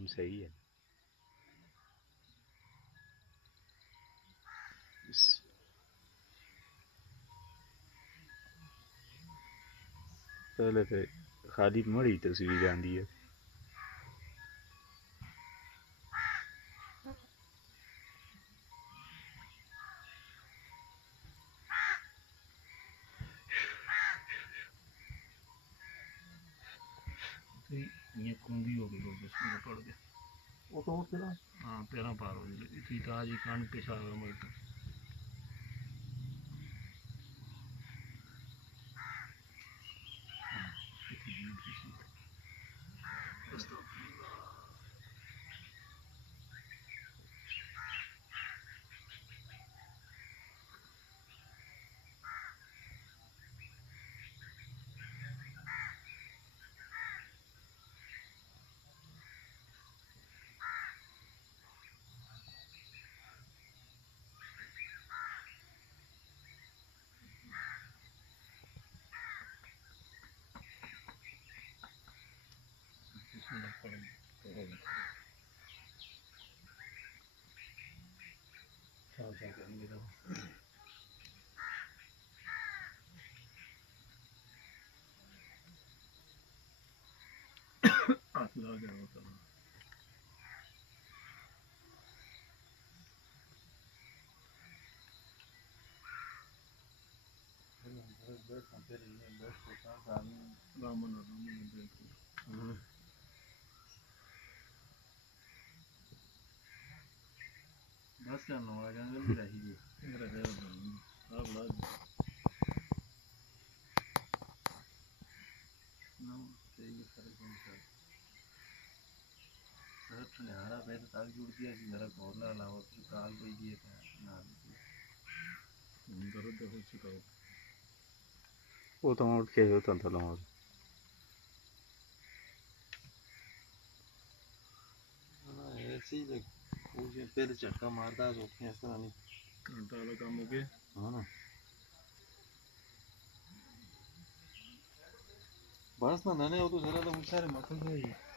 ਹੁਣ ਸਹੀ ਹੈ। ਪਹਿਲੇ ਤੇ ਖਾਲੀ ਮੜੀ ਤਸਵੀਰ ਆਉਂਦੀ ਹੈ। ये कुंगी हो गई लोग इसमें पड़ गए वो तो तेरा हाँ पैरों पार हो गई इतनी ताजी कान पेशा मर हाथ लगा गया होता है बस करना होगा जंगल रही निहारा पे तो ताक जुड़ दिया कि मेरा घोरना अलावा फिर काल कोई दिए था ना दर्द हो चुका हो ਉਹ ਤਾਂ ਉੱਠ ਕੇ ਉਹ ਤਾਂ ਥੱਲੋਂ ऐसी फिर झटका मारता सोखे इस तरह नहीं घंटा वाला काम हो गया हाँ ना बस ना नने वो तो सारा तो मुझसे मसल गई